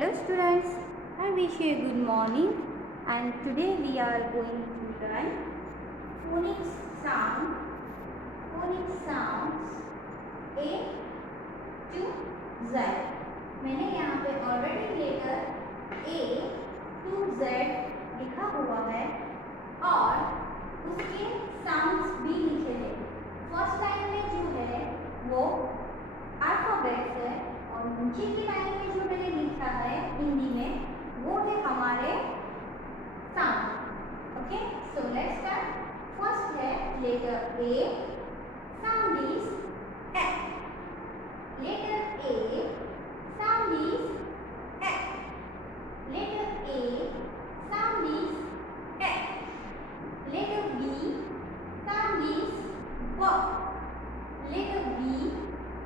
Hello students, I wish you a good morning and today we are going to learn phonics sounds A to Z. मैंने यहाँ पे already letter A to Z लिखा हुआ है और उसके sounds भी लिखे हैं। फर्स्ट लाइन में जो है वो अल्फाबेट्स है और नीचे की लाइन में जो मैंने लिखा है हिंदी में वो है हमारे sound. Okay, so let's start. First है letter A, sound is a. Letter A, sound is a. Letter A, sound is a. Letter B, sound is b. Letter B,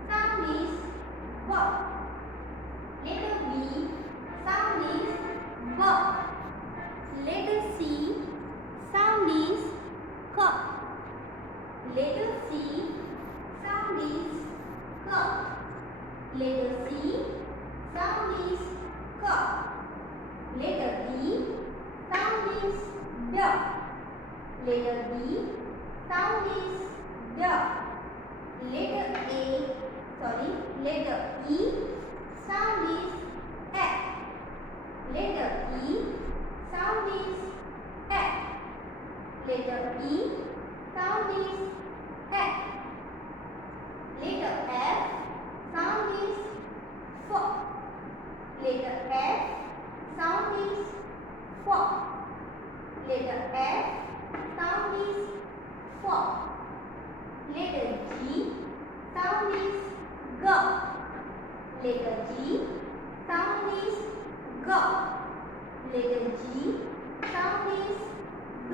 sound is b. Letter B, sound is b. Letter C, sound is k. Letter C, sound is k. Letter C, sound is k. Letter D, sound is d. Letter D, sound is d. Letter E, sound is E. Letter E, sound is E. Letter E, sound is E. Letter F, sound is F. Letter F, sound is F. Letter F, sound is F. Letter G, sound is G. Letter G, sound is G. Letter G, sound is G.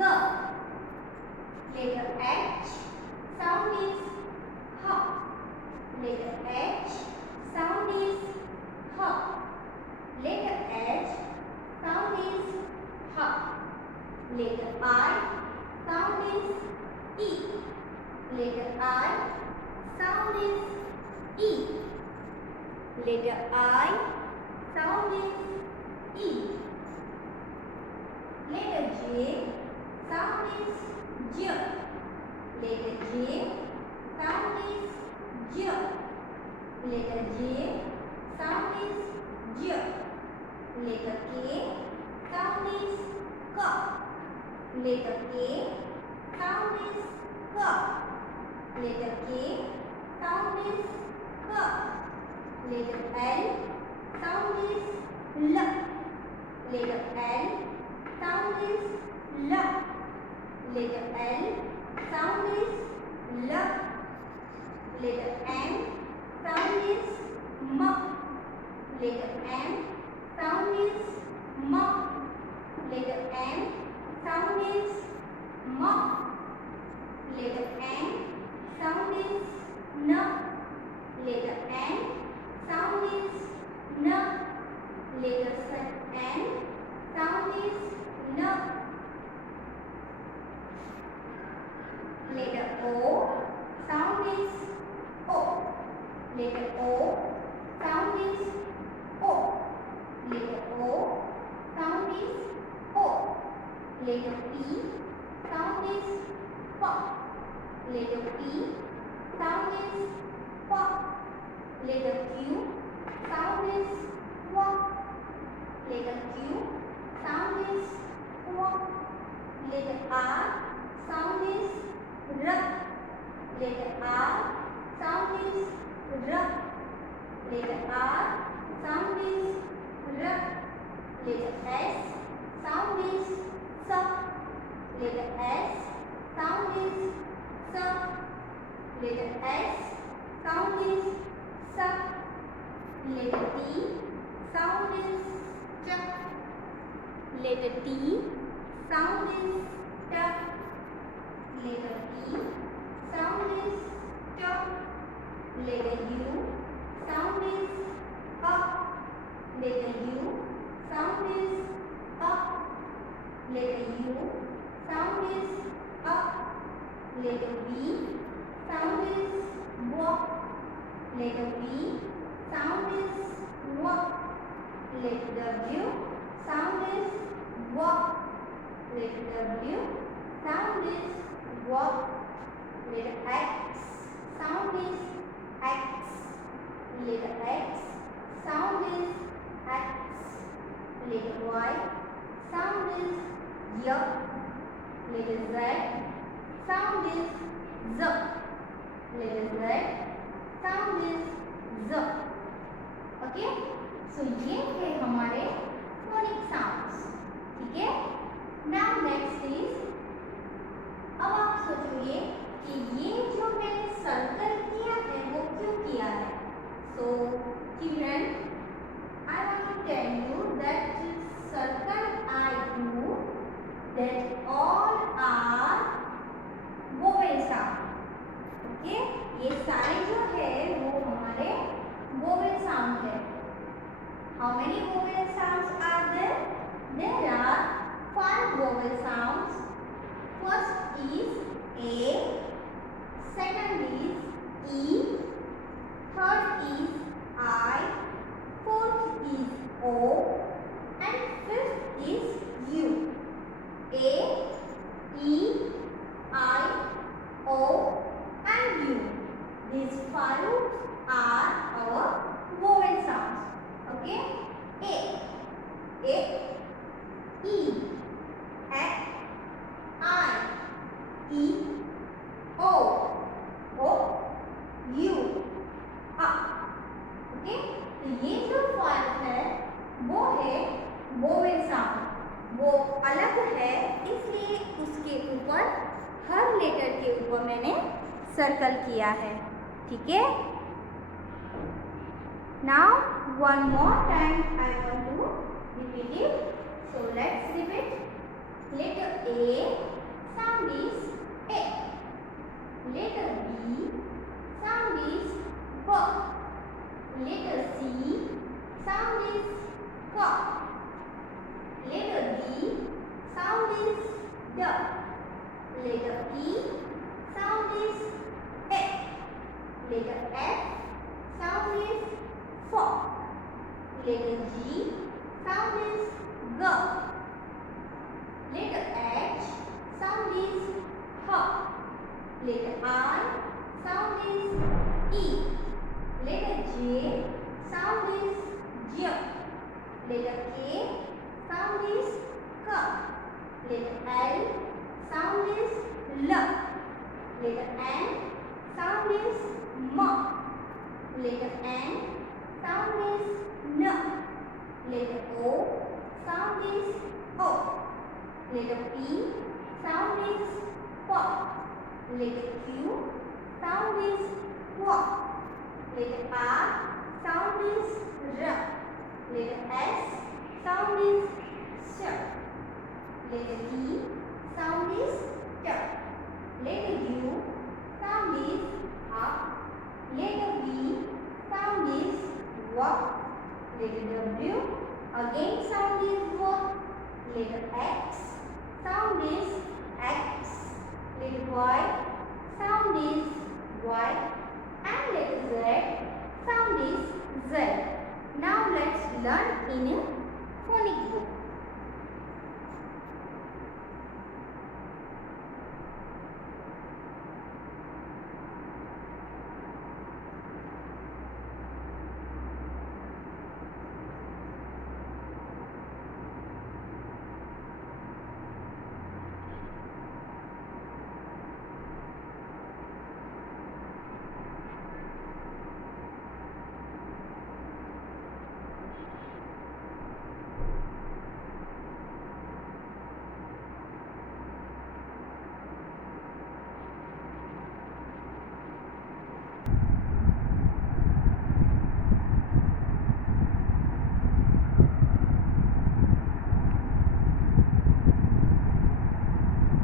Letter H, sound is H. Letter H, sound is H. Letter H, sound is H. Letter I, sound is E. Letter I, sound is E. Letter I, sound is E. Letter J, sound is J. Letter J, sound is J. Letter J, sound is J. Letter K, sound is K. Letter K, sound is K. Letter K, sound is K. Letter L, sound is L. Letter L, sound is L. Letter L, sound is L. Letter M, sound is M. Letter M, sound is M. Letter M, sound is M. Letter N, sound is N. Letter N, sound is N. Letter N, sound is N. Letter O, sound is O. Letter O, sound is O. Letter O, sound is O. Letter P, sound is P. Letter P, sound is P. Letter Q, sound is W. Letter Q, sound is W. Letter R, sound is R. Letter R, sound is R. Letter R, sound is R. Letter S, sound is S. Letter S, sound is S. Letter S, sound is S. Letter T, sound is T. Letter T, sound is T. Letter T, sound is T. Letter U, sound is A. Letter U, sound is A. Letter U, sound is A. Letter B, sound is W. Letter B, sound is W. Letter Letter X, sound is X. Letter X, sound is X. Letter Y, sound is Y. Letter Z, sound is Z. Letter Z, sound is Z. Okay, so ये है हमारे phonic sounds. ठीक है. Now next is, अब आप सोचिए कि ये जो मैंने सर्कल किया है वो क्यों किया है. So children, I want to tell you that circle I do that all are vowel sound. Okay, ये सारे जो है वो हमारे वोवेल साउंड है. How many vowel sounds are there? There are 5 vowel sounds. First is A, second is E, third is I, fourth is O, and fifth is U. A, E, I, O, and U. These 5 are our vowel sounds. Okay, A, E, F, I, E, O, U, A. Okay, तो ये जो five है वो है vowel sound. वो अलग है, इसलिए उसके ऊपर हर लेटर के ऊपर मैंने सर्कल किया है. ठीक है. Now one more time I want to repeat it. So let's repeat. Letter A sound is A. Letter B sound is B. Letter C sound is K. Letter D sound is D. Letter E sound is F. Letter F sound is F. Letter G sound is G. Letter H sound is H. Letter I sound is E. Letter J sound is J. Letter K sound is K. Letter L sound is L. Letter N sound is M. Letter N sound is N. Letter O sound is O. Letter P sound is P. Letter Q sound is Q. Letter R sound is R. Letter S sound is S. Letter T sound is T. Letter U sound is A. Letter V sound is W. Letter W again sound is W. Letter X sound is X. Letter Y sound is Y. And letter Z sound is Z. Now let's learn in a phonic book.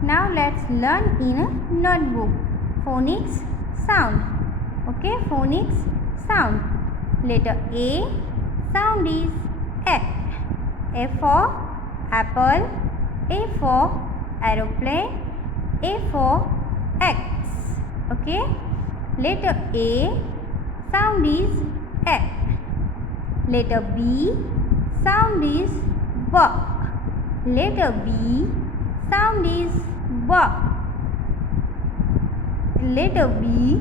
Now let's learn in a notebook. Phonics sound. Okay, phonics sound. Letter A sound is A. A for apple. A for aeroplane. A for X. Okay. Letter A sound is A. Letter B sound is B. Letter B sound is B. Letter B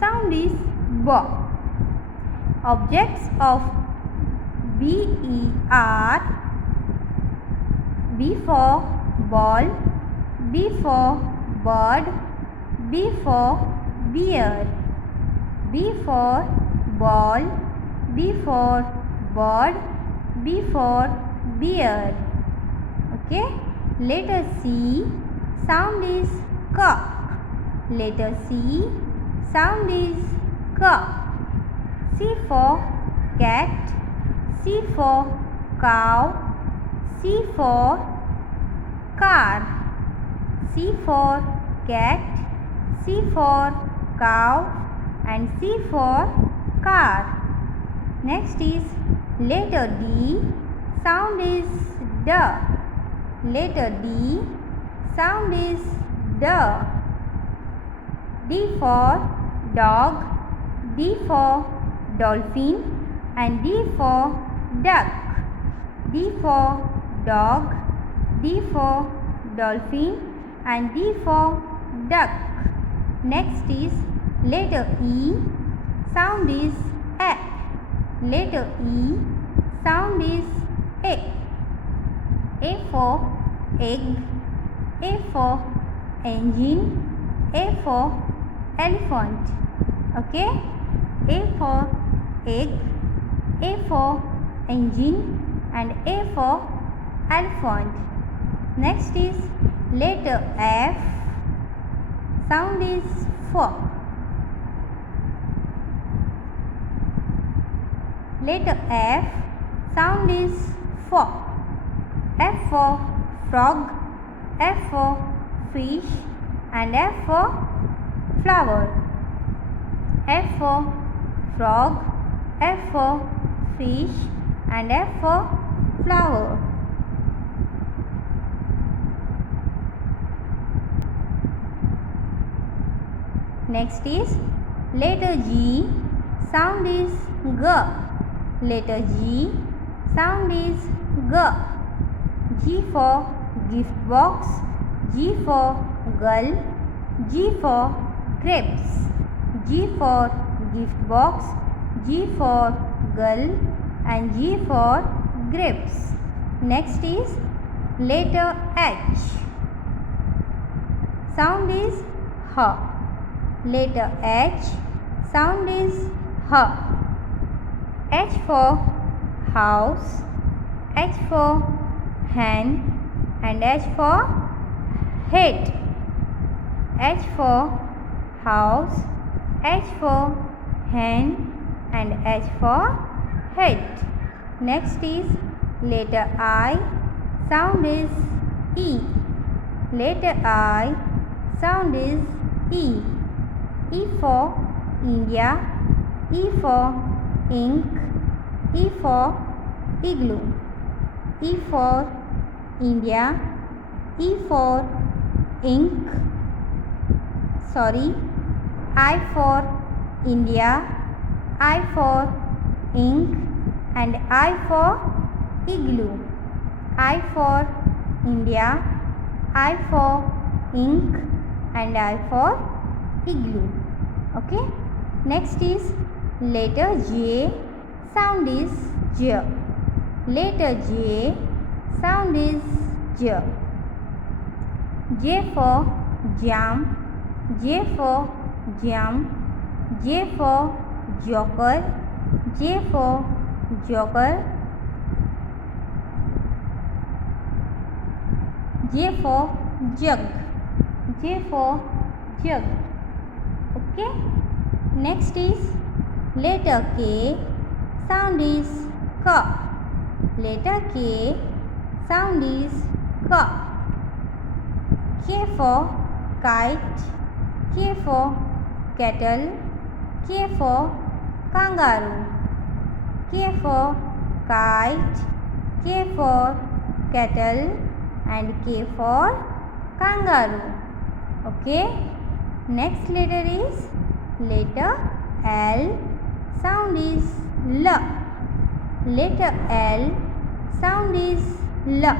sound is B. Objects of BE are B for ball, B for bird, B for bear, B for ball, B for bird, B for bear. Okay. Letter C sound is K. Letter C sound is K. C for cat, C for cow, C for car, C for cat, C for cow and C for car. Next is letter D sound is D. Letter D sound is D. D for dog, D for dolphin and D for duck. D for dog, D for dolphin and D for duck. Next is letter E sound is A. Letter E sound is A. A for egg, A for engine, A for elephant. Okay. A for egg, A for engine and A for elephant. Next is letter F sound is F. Letter F sound is F. F for frog, F for fish and F for flower. F for frog, F for fish and F for flower. Next is letter G sound is G. Letter G sound is G. G for gift box, G for girl, G for grapes. G for gift box, G for girl and G for grapes. Next is letter H sound is H. Letter H sound is H. H for house, H for hen and H for head. H for house, H for hen and H for head. Next is letter I sound is E. Letter I sound is E. E for India, E for ink, E for igloo. E for India, E for ink, I for India, I for ink and I for igloo. I for India, I for ink and I for igloo. Okay. Next is letter J sound is J. Letter J sound is J. J for jam, J for jam, J for joker, J for joker, J for jug, J for jug. Okay. Next is letter K sound is K. Letter K sound is K. K for kite, K for kettle, K for kangaroo. K for kite, K for kettle and K for kangaroo. Okay. Next letter is letter L sound is L. Letter L sound is L.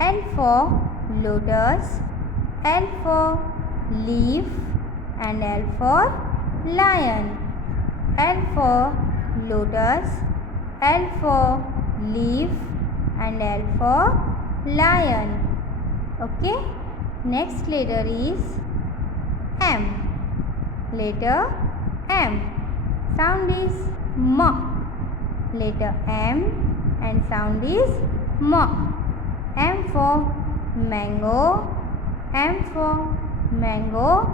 L for lotus, L for leaf, and L for lion. L for lotus, L for leaf, and L for lion. Okay. Next letter is M. Letter M. Sound is M. Letter M and sound is M. M for mango, M for mango,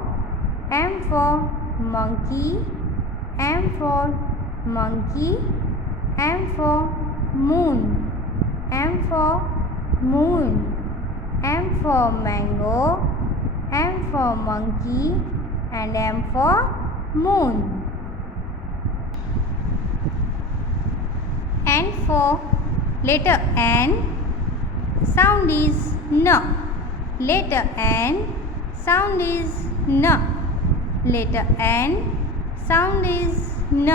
M for monkey, M for monkey, M for moon, M for moon, M for mango, M for monkey, and M for moon. N for letter N, sound is N. Letter N, sound is N. Letter N, sound is N.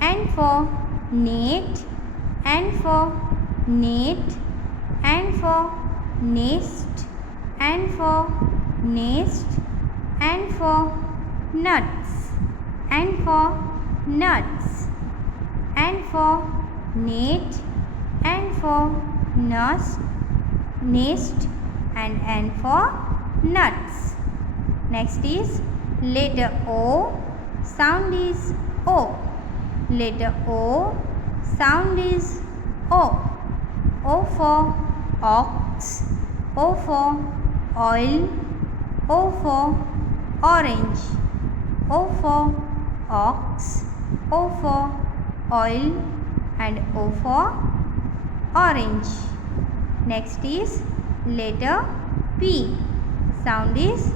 N for net, N for net, N for nest, N for nest, N for nuts, N for nuts, N for net, N for nest, and N for nuts. Next is letter O, sound is O. Letter O, sound is O. O for ox, O for oil, O for orange, O for ox, O for oil, and O for orange. Next is letter P, sound is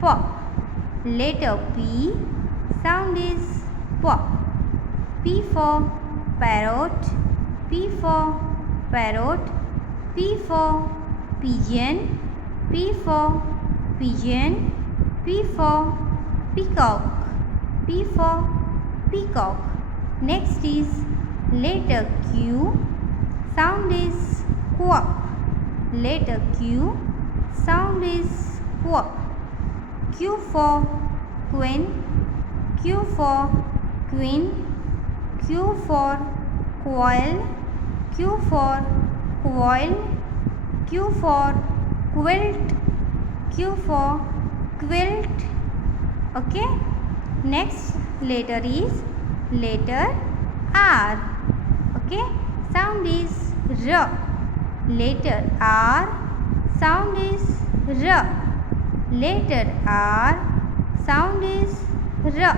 P. Letter P, sound is P. P for parrot, P for parrot, P for pigeon, P for pigeon, P for peacock, P for peacock. Next is letter Q, sound is Q. Letter Q, sound is Q. Q for queen, Q for queen, Q for coil, Q for coil, Q for quilt, Q for quilt. Okay. Next letter is letter R. Okay. Sound is R. Letter R, sound is R. Letter R, sound is R.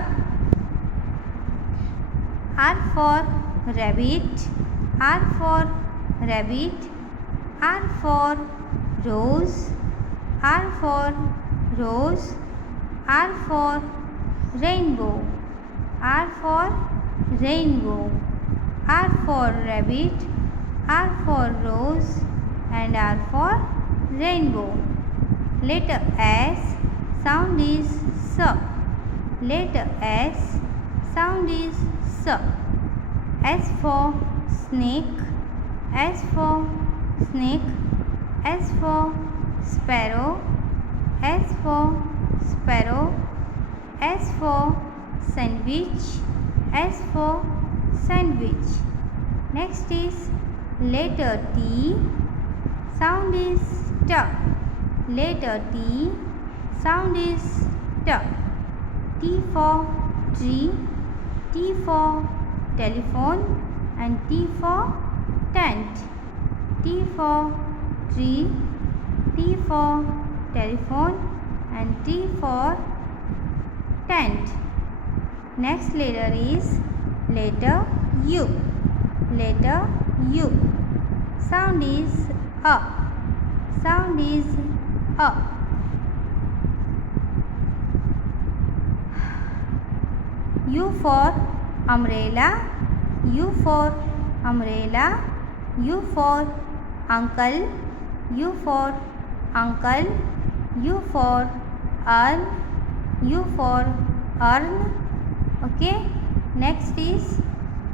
R for rabbit, R for rabbit, R for rose, R for rose, R for rainbow, R for rainbow, R for rabbit, R for rose, and R for rainbow. Letter S, sound is S. Letter S, sound is S. S for snake, S for snake, S for sparrow, S for sparrow, S for sandwich, S for sandwich. Next is letter T, sound is T. Letter T, sound is T. T for tree, T for telephone, and T for tent. T for tree, T for telephone, and T for tent. Next letter is letter U. Letter U, sound is A. Sound is A. U for umbrella, U for umbrella, U for uncle, U for uncle, U for urn, U for urn. Okay. Next is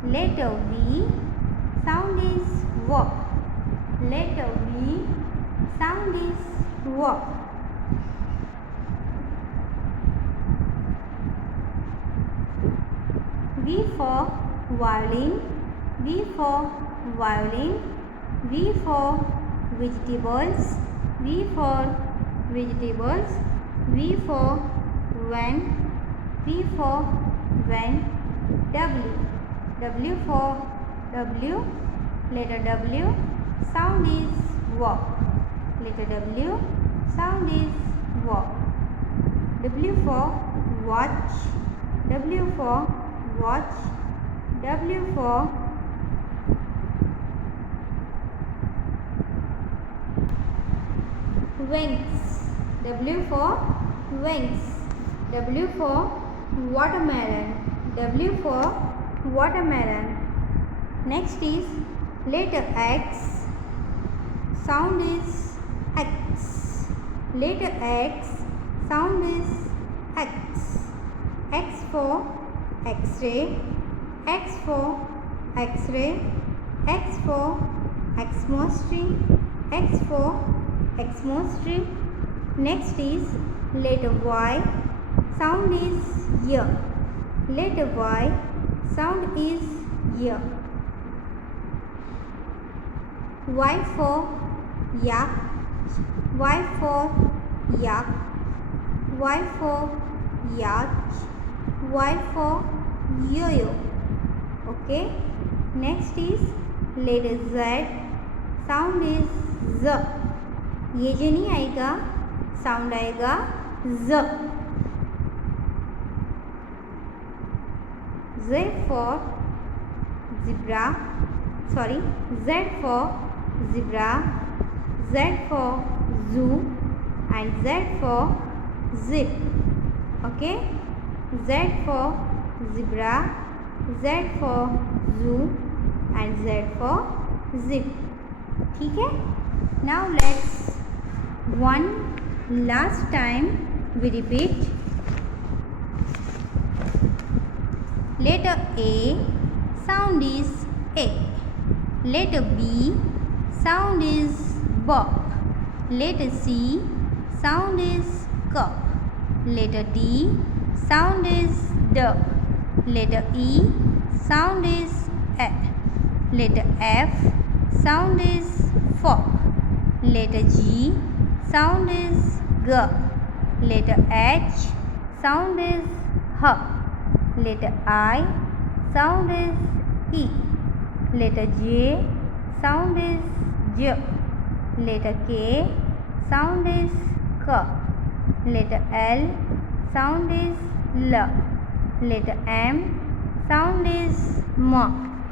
letter V, sound is W. Letter V, sound is W. V for violin, V for violin, V for vegetables, V for vegetables, V for van, V for van, W for W, letter W, sound is walk, letter W, sound is walk. W for watch, W for watch, W for wings, W for wings, W for watermelon, W for watermelon. Next is letter X, sound is X, letter X, sound is X. X for X-ray, X for X-ray, X for Xmas tree, X for Xmas tree. Next is letter Y, sound is Y, letter Y, sound is Y. Y for yak, Y for yak, Y for yacht, Y for yo-yo. Okay. Next is letter Z, sound is Z. ये जो नहीं आएगा, sound आएगा Z. Z for zebra, sorry, Z for zebra, Z for zoo and Z for zip. Okay, Z for zebra, Z for zoo and Z for zip. ठीक है. Now let's one last time we repeat. Letter A, sound is A. Letter B, sound is B. Letter C, sound is K. Letter D, sound is D. Letter E, sound is A. Letter F, sound is F. Letter G, sound is G. Letter H, sound is H. Letter I, sound is E. Letter J, sound is J. Letter K, sound is K. Letter L, sound is L. Letter M, sound is M.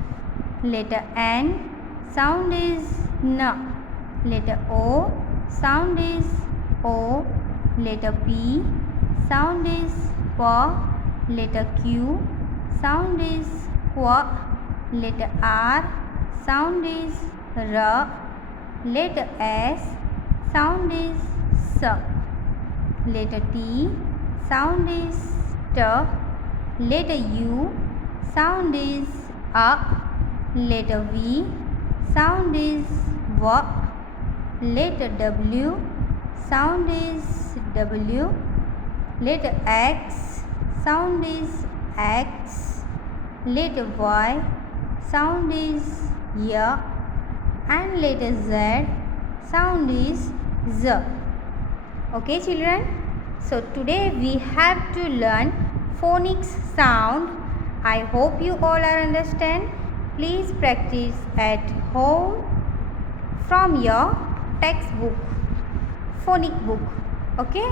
Letter N, sound is N. Letter O, sound is O. Letter P, sound is P. Letter Q, sound is Q. Letter R, sound is R. Letter S, sound is S. Letter T, sound is T. Letter U, sound is A. Letter V, sound is V. Letter W, sound is W. Letter X, sound is X. Letter Y, sound is Y. And letter Z, sound is Z. Okay children, so today we have to learn phonics sound. I hope you all are understand. Please practice at home from your textbook, phonic book. Okay.